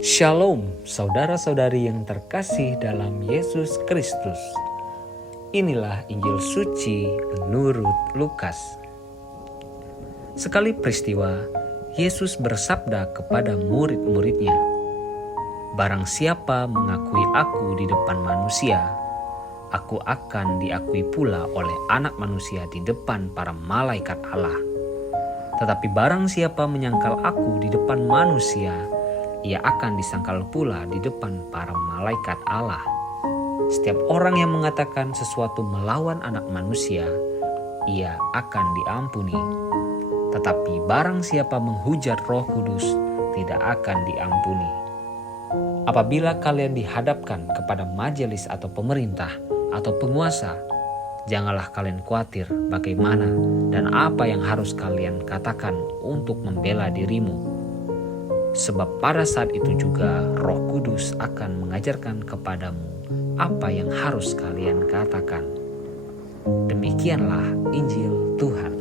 Shalom, saudara-saudari yang terkasih dalam Yesus Kristus. Inilah Injil suci menurut Lukas. Sekali peristiwa, Yesus bersabda kepada murid-muridnya, "Barang siapa mengakui aku di depan manusia, aku akan diakui pula oleh Anak Manusia di depan para malaikat Allah. Tetapi barang siapa menyangkal aku di depan manusia, ia akan disangkal pula di depan para malaikat Allah. Setiap orang yang mengatakan sesuatu melawan Anak Manusia, ia akan diampuni. Tetapi barang siapa menghujat Roh Kudus, tidak akan diampuni. Apabila kalian dihadapkan kepada majelis atau pemerintah atau penguasa, janganlah kalian khawatir bagaimana dan apa yang harus kalian katakan untuk membela dirimu. Sebab pada saat itu juga Roh Kudus akan mengajarkan kepadamu apa yang harus kalian katakan." Demikianlah Injil Tuhan.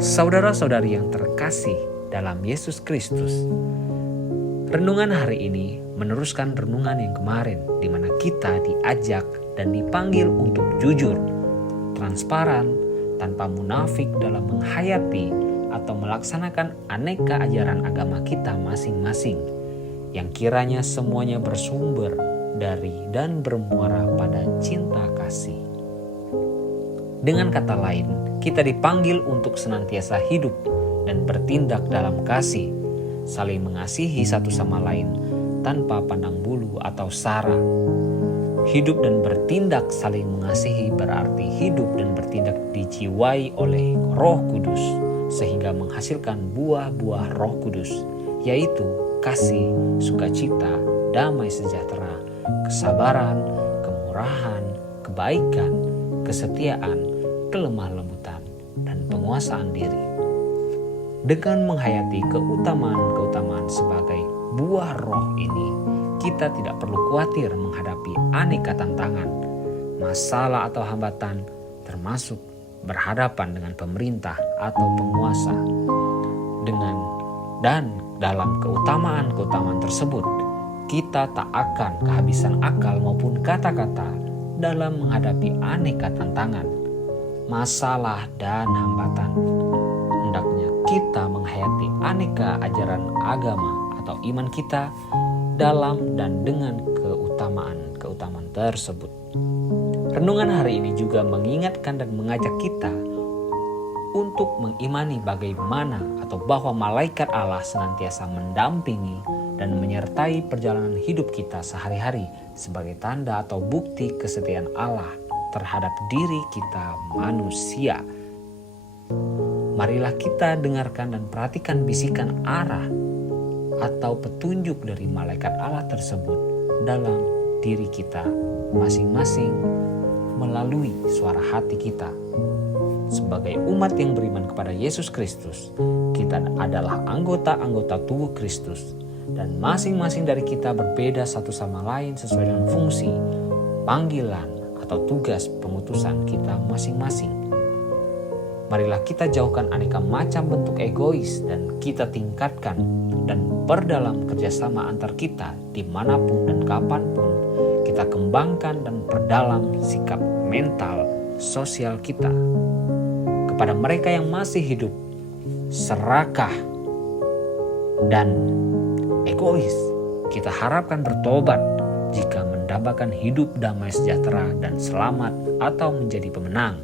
Saudara-saudari yang terkasih dalam Yesus Kristus, renungan hari ini meneruskan renungan yang kemarin, di mana kita diajak dan dipanggil untuk jujur, transparan, tanpa munafik dalam menghayati atau melaksanakan aneka ajaran agama kita masing-masing, yang kiranya semuanya bersumber dari dan bermuara pada cinta kasih. Dengan kata lain, kita dipanggil untuk senantiasa hidup dan bertindak dalam kasih, saling mengasihi satu sama lain tanpa pandang bulu atau sara. Hidup dan bertindak saling mengasihi berarti hidup dan bertindak dijiwai oleh Roh Kudus, sehingga menghasilkan buah-buah Roh Kudus, yaitu kasih, sukacita, damai sejahtera, kesabaran, kemurahan, kebaikan, kesetiaan, kelemah lembutan, dan penguasaan diri. Dengan menghayati keutamaan-keutamaan sebagai buah roh ini, kita tidak perlu khawatir menghadapi aneka tantangan, masalah atau hambatan, termasuk berhadapan dengan pemerintah atau penguasa. Dan dalam keutamaan-keutamaan tersebut, kita tak akan kehabisan akal maupun kata-kata dalam menghadapi aneka tantangan, masalah, dan hambatan. Hendaknya kita menghayati aneka ajaran agama atau iman kita dalam dan dengan keutamaan-keutamaan tersebut. Renungan hari ini juga mengingatkan dan mengajak kita untuk mengimani bagaimana atau bahwa malaikat Allah senantiasa mendampingi dan menyertai perjalanan hidup kita sehari-hari sebagai tanda atau bukti kesetiaan Allah terhadap diri kita manusia. Marilah kita dengarkan dan perhatikan bisikan arah atau petunjuk dari malaikat Allah tersebut dalam diri kita masing-masing melalui suara hati kita. Sebagai umat yang beriman kepada Yesus Kristus, kita adalah anggota-anggota tubuh Kristus, dan masing-masing dari kita berbeda satu sama lain sesuai dengan fungsi, panggilan, atau tugas pengutusan kita masing-masing. Marilah kita jauhkan aneka macam bentuk egois dan kita tingkatkan dan perdalam kerjasama antar kita dimanapun dan kapanpun. Kita kembangkan dan perdalam sikap mental sosial kita. Kepada mereka yang masih hidup serakah dan egois, kita harapkan bertobat jika mendambakan hidup damai sejahtera dan selamat atau menjadi pemenang.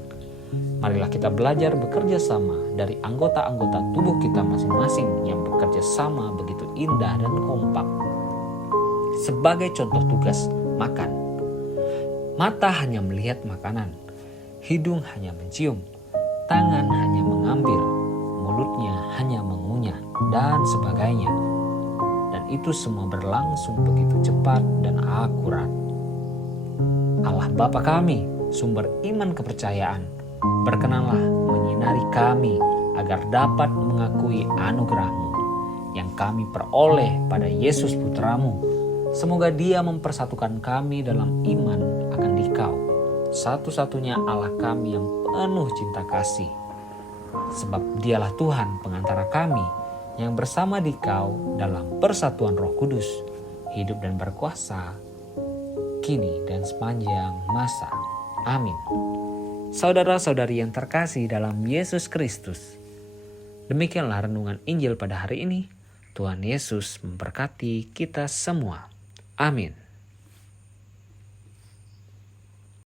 Marilah kita belajar bekerja sama dari anggota-anggota tubuh kita masing-masing yang bekerja sama begitu indah dan kompak. Sebagai contoh tugas makan, mata hanya melihat makanan, hidung hanya mencium, tangan hanya mengambil, mulutnya hanya mengunyah, dan sebagainya. Dan itu semua berlangsung begitu cepat dan akurat. Allah Bapa kami, sumber iman kepercayaan, berkenanlah menyinari kami agar dapat mengakui anugerah-Mu yang kami peroleh pada Yesus Putra-Mu. Semoga Dia mempersatukan kami dalam iman akan Dikau, satu-satunya Allah kami yang penuh cinta kasih. Sebab Dialah Tuhan pengantara kami yang bersama dikau dalam persatuan Roh Kudus, hidup dan berkuasa, kini dan sepanjang masa. Amin. Saudara-saudari yang terkasih dalam Yesus Kristus, demikianlah renungan Injil pada hari ini. Tuhan Yesus memberkati kita semua. Amin.